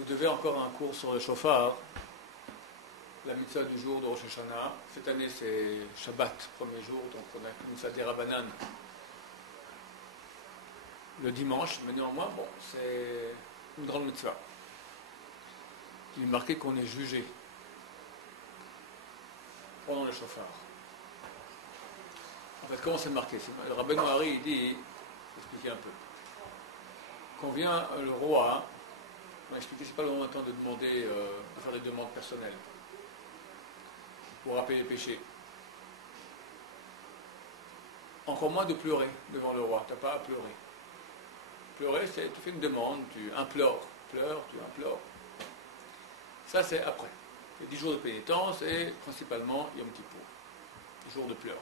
Vous devez encore un cours sur le shofar, la mitzvah du jour de Rosh Hashanah. Cette année, c'est Shabbat, premier jour, donc on a une mitzvah des Rabbanan le dimanche, mais néanmoins, bon, c'est une grande mitzvah. Il est marqué qu'on est jugé pendant le shofar. En fait, comment c'est marqué? Le Rabbi Noari, il dit, je vais expliquer un peu. Quand vient le roi, on va expliquer, c'est pas le moment temps de demander, de faire des demandes personnelles pour rappeler les péchés. Encore moins de pleurer devant le roi, tu n'as pas à pleurer. Pleurer, c'est tu fais une demande, tu implores, tu implores. Ça, c'est après. Les 10 jours de pénitence et principalement Yom Kippour, les jours de pleurs.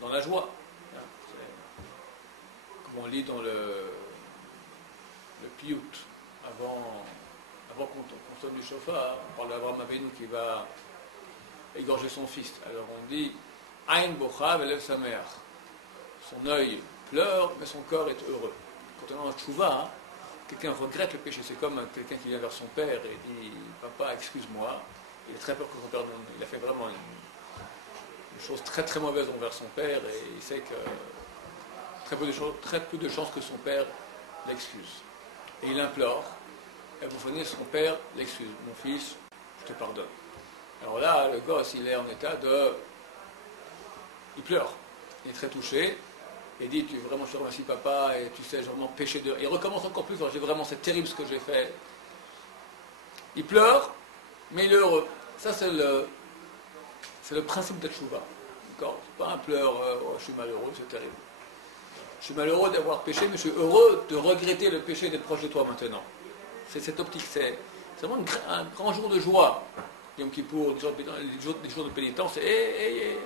Dans la joie, hein, comme on lit dans le Piyut, avant qu'on sonne du shofar, on parle d'Abraham Avinu qui va égorger son fils. Alors on dit Ain bocha velev sameach. Son œil pleure, mais son corps est heureux. Quand on est en tchouva, quelqu'un regrette le péché. C'est comme quelqu'un qui vient vers son père et dit Papa, excuse-moi. Il a très peur que son père, il a fait vraiment une chose très très mauvaise envers son père et il sait que très peu de chances que son père l'excuse. Et il implore, et vous venez, son père l'excuse. Mon fils, je te pardonne. Alors là, le gosse, il est en état de... Il pleure. Il est très touché. Il dit, vraiment, je te remercie papa, et tu sais, j'ai vraiment péché de... Il recommence encore plus fort. C'est terrible ce que j'ai fait. Il pleure, mais il est heureux. Ça, c'est le principe de tchouva. D'accord? C'est pas un pleur, oh, je suis malheureux, c'est terrible. Je suis malheureux d'avoir péché, mais je suis heureux de regretter le péché et d'être proche de toi maintenant. C'est cette optique, c'est vraiment un grand jour de joie. Yom Kippour, des jours de pénitence et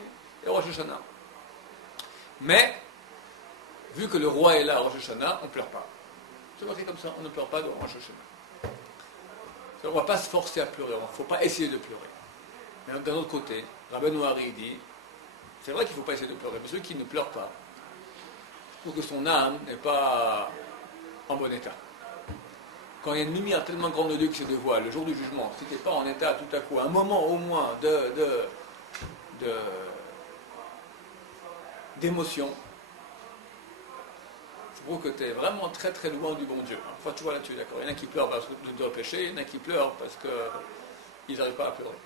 Rosh Hashanah. Mais, vu que le roi est là à Rosh Hashanah, on ne pleure pas. C'est marqué comme ça, on ne pleure pas de Rosh Hashanah. On ne va pas se forcer à pleurer, il ne faut pas essayer de pleurer. Mais d'un autre côté, Rabbi Noari dit, c'est vrai qu'il ne faut pas essayer de pleurer, mais ceux qui ne pleurent pas, pour que son âme n'est pas en bon état. Quand il y a une lumière tellement grande de Dieu qui se dévoile, le jour du jugement, si tu n'es pas en état tout à coup, un moment au moins d'émotion, c'est pour que tu es vraiment très très loin du bon Dieu. Enfin, tu vois là-dessus, d'accord. Il y en a qui pleurent parce qu'ils doivent pécher, il y en a qui pleurent parce qu'ils n'arrivent pas à pleurer.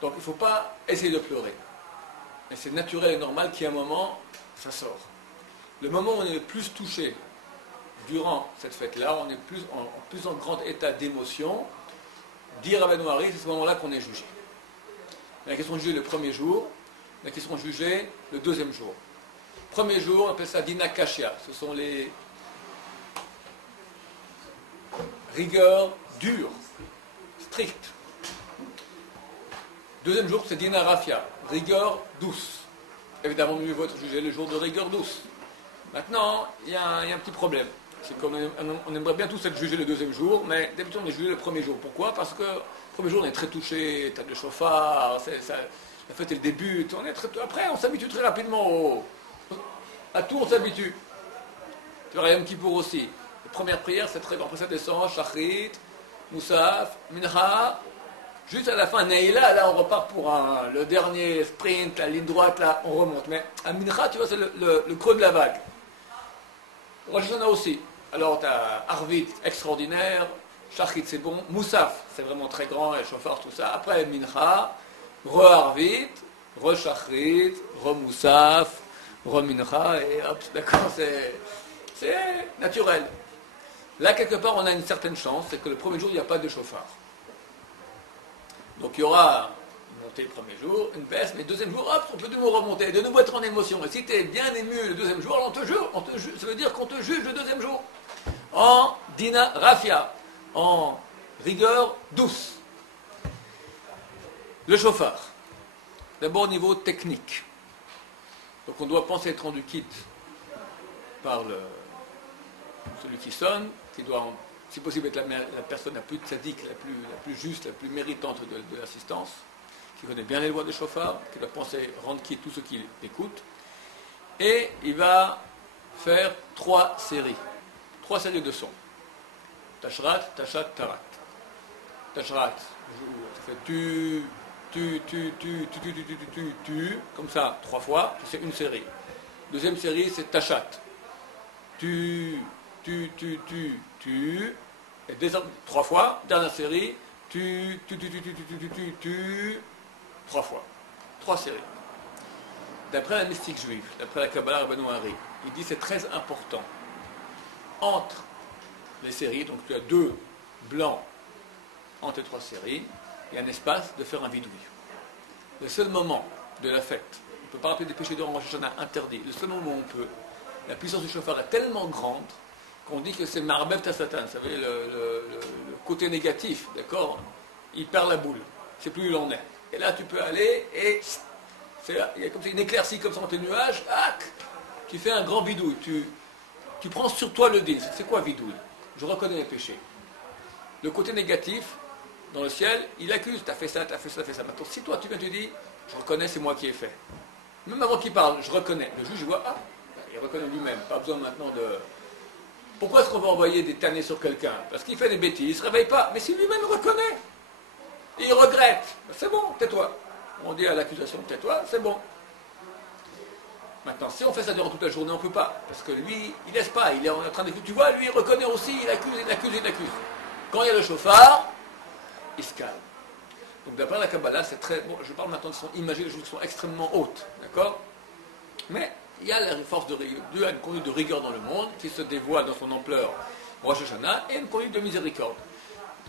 Donc il ne faut pas essayer de pleurer. Mais c'est naturel et normal qu'à un moment, ça sort. Le moment où on est le plus touché durant cette fête-là, on est plus en grand état d'émotion, dire à Benoît, c'est ce moment-là qu'on est jugé. Il y en a qui sont jugés le premier jour, il y en a qui seront jugés le deuxième jour. Premier jour, on appelle ça Dina Kashia. Ce sont les rigueurs dures, strictes. Deuxième jour, c'est Dina Rafia, rigueur douce. Évidemment, mieux vaut être jugé le jour de rigueur douce. Maintenant, il y a un petit problème. C'est qu'on aimerait bien tous être jugés le deuxième jour, mais d'habitude on est jugé le premier jour. Pourquoi? Parce que le premier jour on est très touché, t'as le chauffard, la fête elle débute, après on s'habitue très rapidement à tout, on s'habitue. Tu verras Yom Kippour aussi. La première prière c'est très bon, après ça descend, Shachrit, Moussaf, Mincha, juste à la fin, Neila, là on repart pour le dernier sprint, la ligne droite, là on remonte. Mais à Mincha, tu vois, c'est le creux de la vague. Rosh Hashanah aussi. Alors tu as Arvit, extraordinaire, Shachrit c'est bon, Moussaf, c'est vraiment très grand, et chauffard, tout ça. Après Mincha, re-Arvit, re-Shachrit, re-Moussaf, re-Mincha, et hop, d'accord, c'est naturel. Là, quelque part, on a une certaine chance, c'est que le premier jour, il n'y a pas de chauffard. Donc il y aura une montée le premier jour, une baisse, mais le deuxième jour, hop, on peut de nouveau remonter, de nouveau être en émotion. Et si tu es bien ému le deuxième jour, alors on te juge, ça veut dire qu'on te juge le deuxième jour. En Dina Rafia, en rigueur douce. Le chauffard. D'abord au niveau technique. Donc on doit penser être rendu quitte par celui qui sonne, qui doit, si possible, être la personne la plus tzaddik, la plus juste, la plus méritante de l'assistance, qui connaît bien les lois des chauffards, qui doit penser rendre quitte tous ceux qui l'écoutent, et il va faire 3 séries. 3 séries de sons. Tashrat, Tashat, Tarat. Tashrat, ça fait tu, comme ça, 3 fois, c'est une série. Deuxième série, c'est Tashat. Tu, et 3 fois. Dernière série, tu, 3 fois. 3 séries. D'après la mystique juive, d'après la Kabbalah Rabbeinu Hari, il dit c'est très important. Entre les séries, donc tu as 2 blancs entre les 3 séries, il y a un espace de faire un vidouille. Le seul moment de la fête, on ne peut pas rappeler des péchés de Rosh Hashanah interdits, le seul moment où on peut, la puissance du chauffard est tellement grande qu'on dit que c'est Marbev Tassatan, vous savez, le côté négatif, d'accord? Il perd la boule, c'est plus où il en est. Et là tu peux aller et il y a comme ça une éclaircie comme ça dans tes nuages, tu fais un grand bidouille, tu prends sur toi le din. C'est quoi bidouille? Je reconnais les péchés. Le côté négatif, dans le ciel, il accuse, t'as fait ça, t'as fait ça, t'as fait ça. Maintenant, si toi tu viens, tu dis, je reconnais, c'est moi qui ai fait. Même avant qu'il parle, je reconnais. Le juge, il voit, il reconnaît lui-même. Pas besoin maintenant de... Pourquoi est-ce qu'on va envoyer des tannés sur quelqu'un? Parce qu'il fait des bêtises, il ne se réveille pas. Mais si lui-même reconnaît, et il regrette, c'est bon, tais-toi. On dit à l'accusation, tais-toi, c'est bon. Maintenant, si on fait ça durant toute la journée, on ne peut pas. Parce que lui, il ne laisse pas, il est en train d'écouter. Tu vois, lui, il reconnaît aussi, il accuse, il accuse, il accuse. Quand il y a le chauffard, il se calme. Donc d'après la Kabbalah, c'est très... Bon, je parle maintenant de son imagé, des choses qui sont extrêmement hautes, d'accord? Mais il y a la force de rigueur, Dieu a une conduite de rigueur dans le monde qui se dévoile dans son ampleur Rosh Hashanah et une conduite de miséricorde.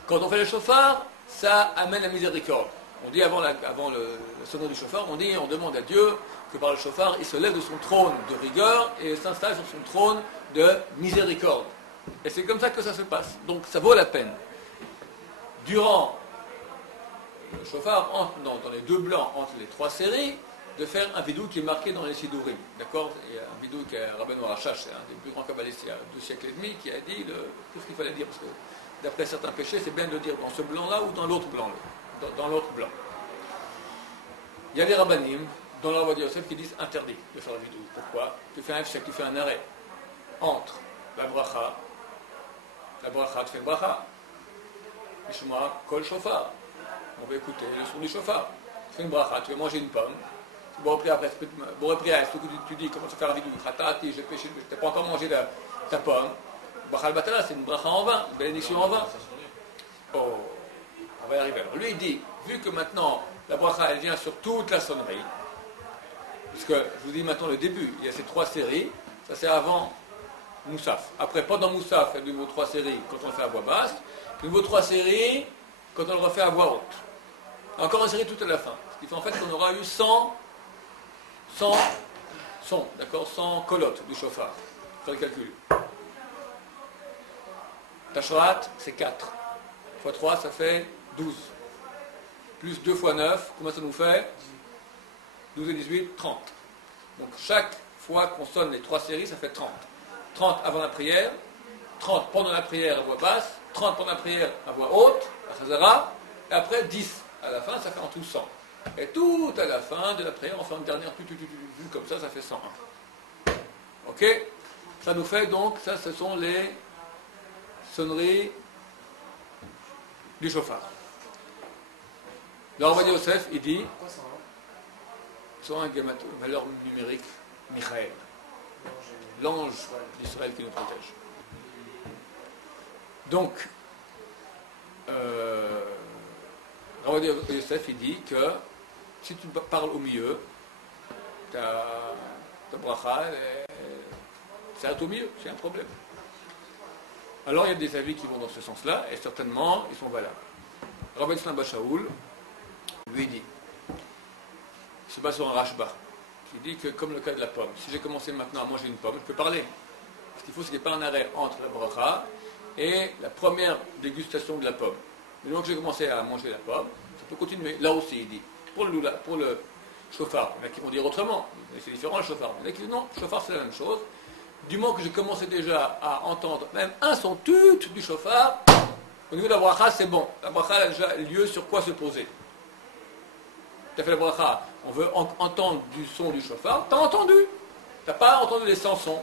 Quand on fait le chauffard, ça amène la miséricorde. On dit avant le sonnerie du chauffard, on demande à Dieu que par le chauffard, il se lève de son trône de rigueur et s'installe sur son trône de miséricorde. Et c'est comme ça que ça se passe. Donc ça vaut la peine. Durant le chauffard, dans les 2 blancs, entre les 3 séries, de faire un vidou qui est marqué dans les Sidurim. D'accord? Il y a un vidou qui est Rabbeinu Rashash, c'est un des plus grands kabbalistes il y a 2 siècles et demi, qui a dit tout ce qu'il fallait dire. Parce que d'après certains péchés, c'est bien de le dire dans ce blanc-là ou dans l'autre blanc. Dans l'autre blanc. Il y a des rabbanim, dans la loi de Yosef, qui disent interdit de faire le vidou. Pourquoi? Tu fais un efshek, tu fais un arrêt entre la bracha, tu fais une bracha, Mishma, kol shofar. On va écouter le son du shofar. Tu fais une bracha, tu veux manger une pomme. Bon, après, tu dis comment tu fais un vidou. Khatati, j'ai péché, je n'ai pas encore mangé ta pomme. Bracha al-batala, c'est une bracha en vin, une bénédiction en vin. Oh, on va y arriver. Alors lui, il dit, vu que maintenant la bracha, elle vient sur toute la sonnerie, puisque je vous dis maintenant le début, il y a ces 3 séries, ça c'est avant Moussaf. Après, pendant Moussaf, il y a de nouveau 3 séries quand on le fait à voix basse, de nouveau 3 séries quand on le refait à voix haute. Encore une série tout à la fin. Ce qui fait en fait qu'on aura eu 100 sons, d'accord, 100 colottes du chauffard. Faire le calcul. Tashrat, c'est 4. X 3, ça fait 12. Plus 2 fois 9, combien ça nous fait? 12 et 18, 30. Donc chaque fois qu'on sonne les 3 séries, ça fait 30. 30 avant la prière, 30 pendant la prière à voix basse, 30 pendant la prière à voix haute, à Chazara, et après 10 à la fin, ça fait en tout 100. Et tout à la fin de la prière, on fait une dernière, comme ça fait 101. Ok? Ça nous fait donc, ça ce sont les sonneries du chauffard. Le Rabbeinu Yosef, il dit, soit une valeur numérique, Michael, l'ange d'Israël qui nous protège. Donc, Rabbeinu Yosef, il dit que si tu parles au milieu, ta bracha, c'est au milieu, c'est un problème. Alors il y a des avis qui vont dans ce sens-là, et certainement, ils sont valables. Rabbi Tzemach Shaoul, lui dit, il se base sur un Rashba, qui dit que comme le cas de la pomme, si j'ai commencé maintenant à manger une pomme, je peux parler. Ce qu'il faut, c'est qu'il n'y ait pas un arrêt entre la bracha et la première dégustation de la pomme. Mais donc j'ai commencé à manger la pomme, ça peut continuer. Là aussi, il dit, pour le chauffard, il y en a qui vont dire autrement, mais c'est différent le chauffard. Il y en a qui disent non, le chauffard c'est la même chose. Du moment que j'ai commencé déjà à entendre même un son tut du chauffard, au niveau de la bracha, c'est bon. La bracha a déjà lieu sur quoi se poser. Tu as fait la bracha, on veut entendre du son du chauffard, tu as entendu. Tu n'as pas entendu les 100 sons.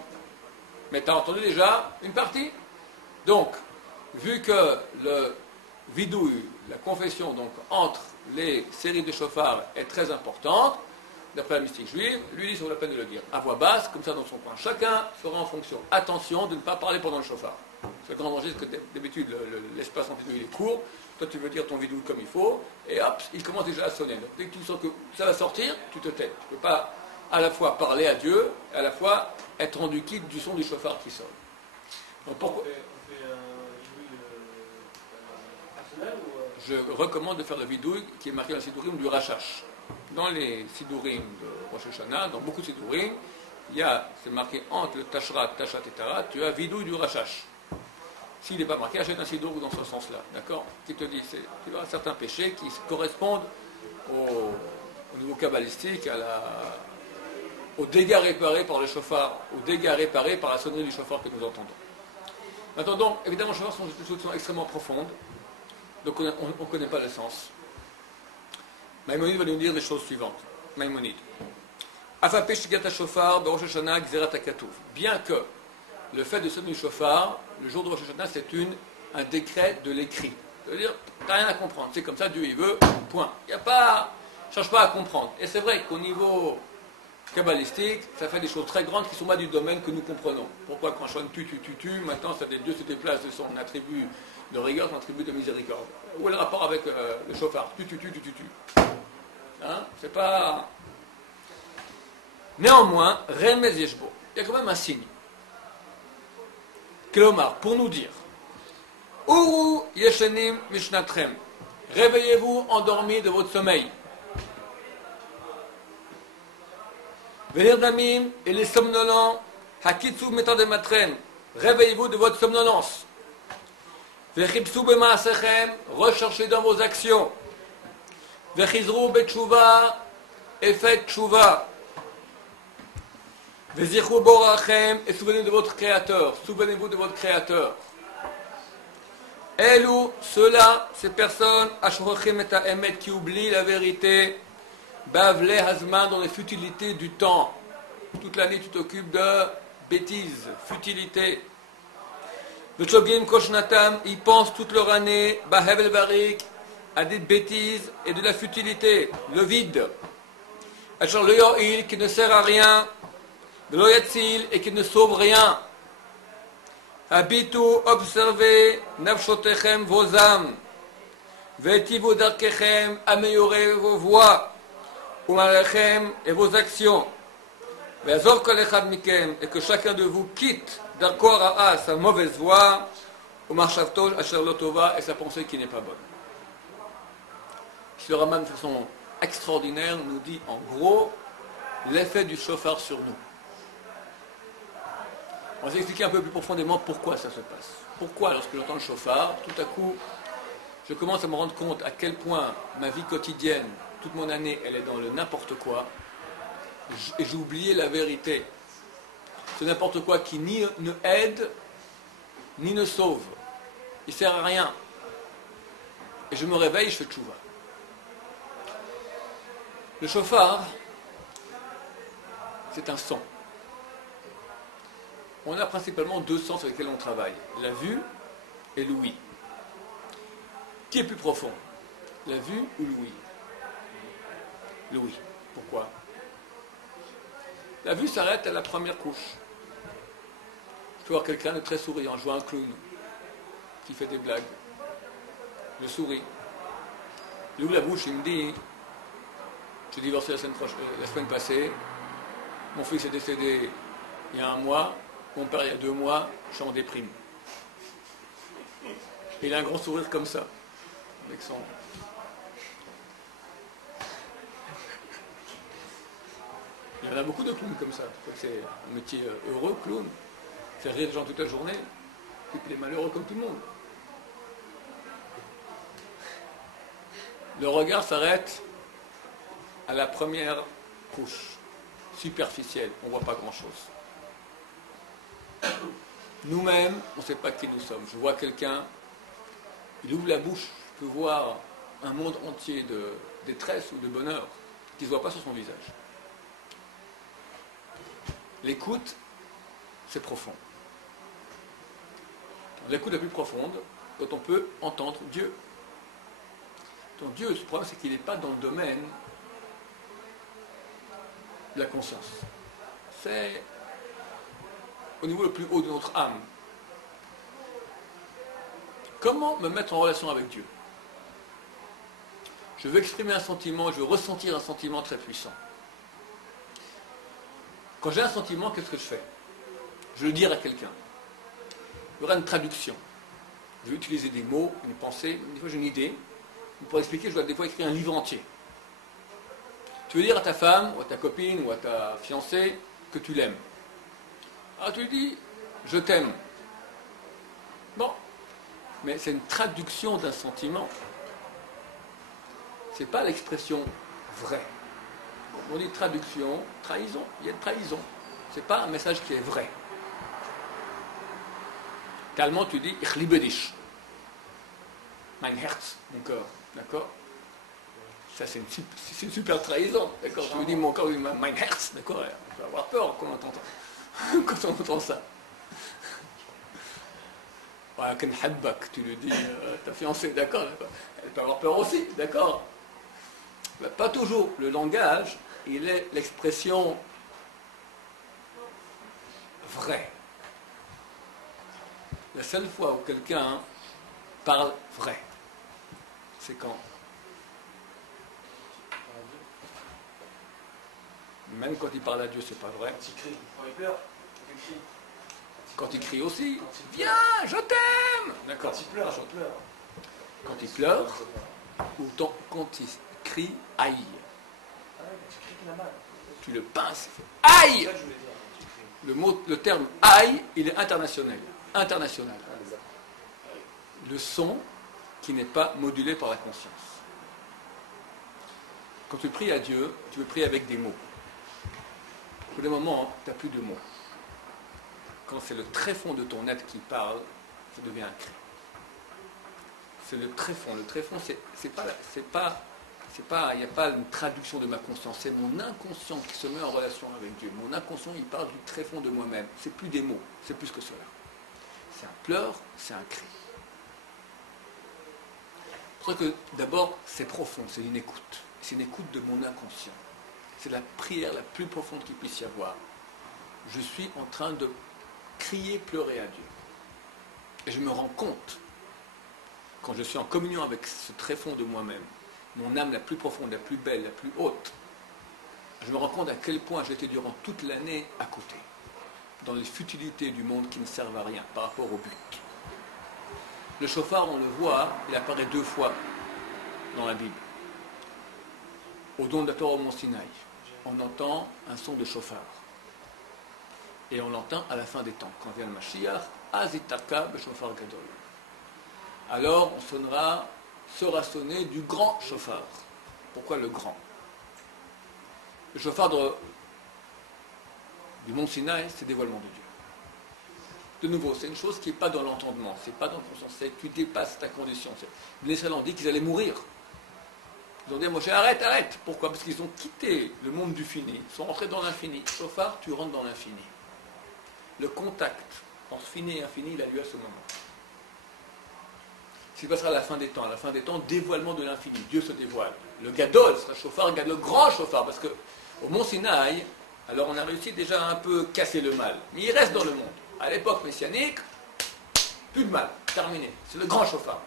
Mais tu as entendu déjà une partie. Donc, vu que le vidouille, la confession donc, entre les séries de chauffard est très importante, d'après la mystique juive, lui dit sur la peine de le dire à voix basse, comme ça dans son coin. Chacun fera en fonction. Attention de ne pas parler pendant le chauffard. C'est le grand danger, parce que d'habitude l'espace en vidouille est court, toi tu veux dire ton vidouille comme il faut, et hop, il commence déjà à sonner. Donc dès que tu sens que ça va sortir, tu te tais. Tu ne peux pas à la fois parler à Dieu, et à la fois être rendu quitte du son du chauffard qui sonne. Donc pourquoi On fait un vidouille personnel ou je recommande de faire le vidouille qui est marqué dans le sidourim du Rachash. Dans les sidourim de Rosh Hashanah, dans beaucoup de sidourim, il y a, c'est marqué entre le Tashrat, Tashat et Tara, tu as vidouille du Rachash. S'il n'est pas marqué, achète un sidour dans ce sens-là, d'accord? Qui te dit, tu vois, certains péchés qui correspondent au niveau kabbalistique, aux dégâts réparés par le chauffard, aux dégâts réparés par la sonnerie du chauffard que nous entendons. Maintenant, donc, évidemment, les chauffards sont des choses qui sont extrêmement profondes, donc on ne connaît pas le sens. Maïmonide va nous dire les choses suivantes. Maïmonide. Bien que le fait de sonner le chauffard, le jour de Rosh Hashanah, c'est un décret de l'écrit. C'est-à-dire, tu n'as rien à comprendre. C'est comme ça, Dieu il veut, point. Il n'y a pas, cherche pas à comprendre. Et c'est vrai qu'au niveau kabbalistique, ça fait des choses très grandes qui ne sont pas du domaine que nous comprenons. Pourquoi quand je sonne tu, maintenant Dieu se déplace de son attribut de rigueur, son attribut de miséricorde. Où est le rapport avec le chauffard? Tu. Hein? C'est pas... Néanmoins, Remez Yeshbo, il y a quand même un signe. Kelomar, pour nous dire, Uru Yeshenim Mishnatrem, réveillez-vous endormis de votre sommeil. Venirdamim et les somnolents, Hakitsu Metadematren, réveillez-vous de votre somnolence. Vechipsu Bemaasechem, recherchez dans vos actions. Vechizru Betchouva, et faites Tchouva. Vezichou Borachem, et souvenez de votre Créateur. Souvenez-vous de votre Créateur. Elou, ceux-là, ces personnes, Ashorachem et Emet, qui oublient la vérité, Bavle Hazman, dans les futilités du temps. Toute l'année, tu t'occupes de bêtises, futilités. Vechogim Koshnatam, ils pensent toute leur année, Bahevel Barik, à des bêtises et de la futilité, le vide. Achar le Yo'il, qui ne sert à rien. Veloyatzil, et qui ne sauve rien. Habitu, observez, nafshotechem, vos âmes. Vetivu darkechem, améliorez vos voies. Umalechem, et vos actions. Veazor kolechad mikem, et que chacun de vous quitte darko ra'a, sa mauvaise voie. Umarshavto, asher lotova, et sa pensée qui n'est pas bonne. Le Raman, de façon extraordinaire, nous dit en gros l'effet du chauffard sur nous. On va s'expliquer un peu plus profondément pourquoi ça se passe. Pourquoi, lorsque j'entends le chauffard, tout à coup, je commence à me rendre compte à quel point ma vie quotidienne, toute mon année, elle est dans le n'importe quoi, et j'ai oublié la vérité. Ce n'importe quoi qui ni ne aide, ni ne sauve. Il ne sert à rien. Et je me réveille, je fais tchouva. Le chauffard, c'est un son. On a principalement deux sens avec lesquels on travaille, la vue et l'ouïe. Qui est plus profond, la vue ou l'ouïe? L'ouïe. Pourquoi? La vue s'arrête à la première couche. Je peux voir quelqu'un de très souriant, je vois un clown qui fait des blagues. Je souris. Il ouvre la bouche, il me dit, j'ai divorcé la semaine passée, mon fils est décédé il y a 1 mois, mon père il y a 2 mois, je suis en déprime. Et il a un grand sourire comme ça, avec son... Il y en a beaucoup de clowns comme ça. C'est un métier heureux, clown. Faire rire les gens toute la journée, et puis les malheureux comme tout le monde. Le regard s'arrête à la première couche, superficielle. On ne voit pas grand-chose. Nous-mêmes, on ne sait pas qui nous sommes. Je vois quelqu'un, il ouvre la bouche, je peux voir un monde entier de détresse ou de bonheur qui ne se voit pas sur son visage. L'écoute, c'est profond. l'écoute la plus profonde, quand on peut entendre Dieu. Donc Dieu, le problème, c'est qu'il n'est pas dans le domaine de la conscience. C'est au niveau le plus haut de notre âme. Comment me mettre en relation avec Dieu? Je veux exprimer un sentiment, je veux ressentir un sentiment très puissant. Quand j'ai un sentiment, qu'est-ce que je fais? Je veux le dire à quelqu'un. Il y aura une traduction. Je vais utiliser des mots, une pensée. Des fois j'ai une idée. Pour expliquer, je dois des fois écrire un livre entier. Tu veux dire à ta femme, ou à ta copine, ou à ta fiancée que tu l'aimes. Ah, tu lui dis, je t'aime. Bon. Mais c'est une traduction d'un sentiment. Ce n'est pas l'expression vraie. On dit traduction, trahison. Il y a une trahison. Ce n'est pas un message qui est vrai. Allemand, tu dis Ich liebe dich. Mein Herz, mon cœur. D'accord? Ça, c'est une super trahison. D'accord? Tu me dis mon cœur, mein Herz. D'accord? On va avoir peur quand on entend ça. Tu lui dis ta fiancée, d'accord? Elle peut avoir peur aussi, d'accord? Mais pas toujours. Le langage, il est l'expression vraie. La seule fois où quelqu'un parle vrai, c'est quand? Même quand il parle à Dieu, c'est pas vrai. Quand il crie, quand il pleure, il crie. Quand il crie aussi, viens, je t'aime. D'accord. Quand il pleure, je pleure. Quand il pleure, ou quand il crie aïe. Ah ouais, quand tu cries qu'il a mal. Tu le pinces. Aïe! C'est ça que je voulais dire. Le terme aïe, il est international. International. Le son qui n'est pas modulé par la conscience. Quand tu pries à Dieu, tu veux prier avec des mots. Pour des moments, tu n'as plus de mots. Quand c'est le tréfond de ton être qui parle, ça devient un cri. C'est le tréfond. Le tréfond, il n'y a pas une traduction de ma conscience. C'est mon inconscient qui se met en relation avec Dieu. Mon inconscient, il parle du tréfond de moi-même. C'est plus des mots, c'est plus que cela. C'est un pleur, c'est un cri. C'est pour ça que d'abord, c'est profond, c'est une écoute. C'est une écoute de mon inconscient. C'est la prière la plus profonde qu'il puisse y avoir. Je suis en train de crier, pleurer à Dieu. Et je me rends compte, quand je suis en communion avec ce tréfond de moi-même, mon âme la plus profonde, la plus belle, la plus haute, je me rends compte à quel point j'étais durant toute l'année à côté, dans les futilités du monde qui ne servent à rien par rapport au but. Le chauffard, on le voit, il apparaît 2 fois dans la Bible. Au don de la Torah au Mont Sinaï, on entend un son de chauffard. Et on l'entend à la fin des temps. Quand vient le Mashiach, Azitaka b'shofar gadol. Alors on sera sonné du grand chauffard. Pourquoi le grand? Le chauffard du Mont Sinaï, c'est le dévoilement de Dieu. De nouveau, c'est une chose qui n'est pas dans l'entendement, c'est pas dans le conscience, c'est que tu dépasses ta condition. Les Israéliens ont dit qu'ils allaient mourir. Ils ont dit à Moshe, arrête. Pourquoi? Parce qu'ils ont quitté le monde du fini, ils sont rentrés dans l'infini. Chauffard, tu rentres dans l'infini. Le contact entre fini et infini, il a lieu à ce moment. Ce qui passera à la fin des temps. À la fin des temps, dévoilement de l'infini. Dieu se dévoile. Le gadol sera chauffard, le grand chauffard, parce qu'au Mont Sinaï, alors on a réussi déjà à un peu casser le mal. Mais il reste dans le monde. À l'époque messianique, plus de mal, terminé. C'est le grand chauffard.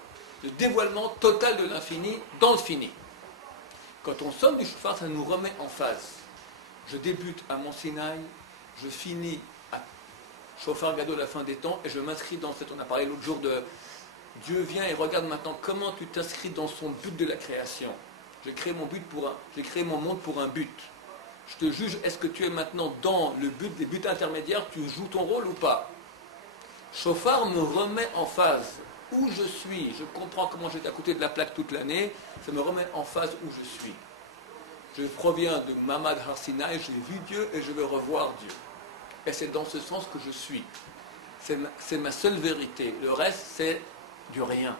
Le dévoilement total de l'infini dans le fini. Quand on sonne du chauffard, ça nous remet en phase. Je débute à Mont Sinaï, je finis à chauffard gadol à la fin des temps, et je m'inscris dans cette... On a parlé l'autre jour de... Dieu vient et regarde maintenant comment tu t'inscris dans son but de la création. J'ai créé mon monde pour un but. Je te juge, est-ce que tu es maintenant dans le but, des buts intermédiaires, tu joues ton rôle ou pas? Chauffard me remet en phase. Où je suis, je comprends comment j'étais à côté de la plaque toute l'année, ça me remet en phase où je suis. Je proviens de Mamad Har Sinaï, j'ai vu Dieu et je veux revoir Dieu. Et c'est dans ce sens que je suis. C'est ma seule vérité. Le reste, c'est du rien.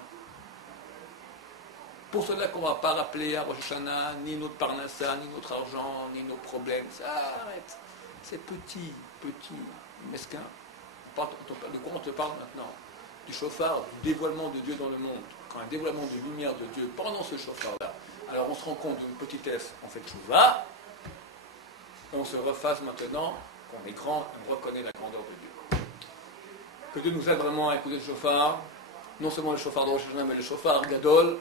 Pour cela qu'on ne va pas rappeler à Rosh Hashanah ni notre parnassa, ni notre argent, ni nos problèmes. Ça, arrête. C'est petit, mesquin. De quoi on te parle maintenant? du chauffard, du dévoilement de Dieu dans le monde, quand un dévoilement de lumière de Dieu pendant ce chauffard-là, alors on se rend compte d'une petitesse, on fait tchouva, et on se refasse maintenant qu'on est grand et on reconnaît la grandeur de Dieu. Que Dieu nous aide vraiment à écouter le chauffard, non seulement le chauffard de Rosh Hashanah, mais le chauffard Gadol.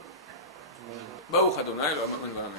Baruch Adonai, Amen.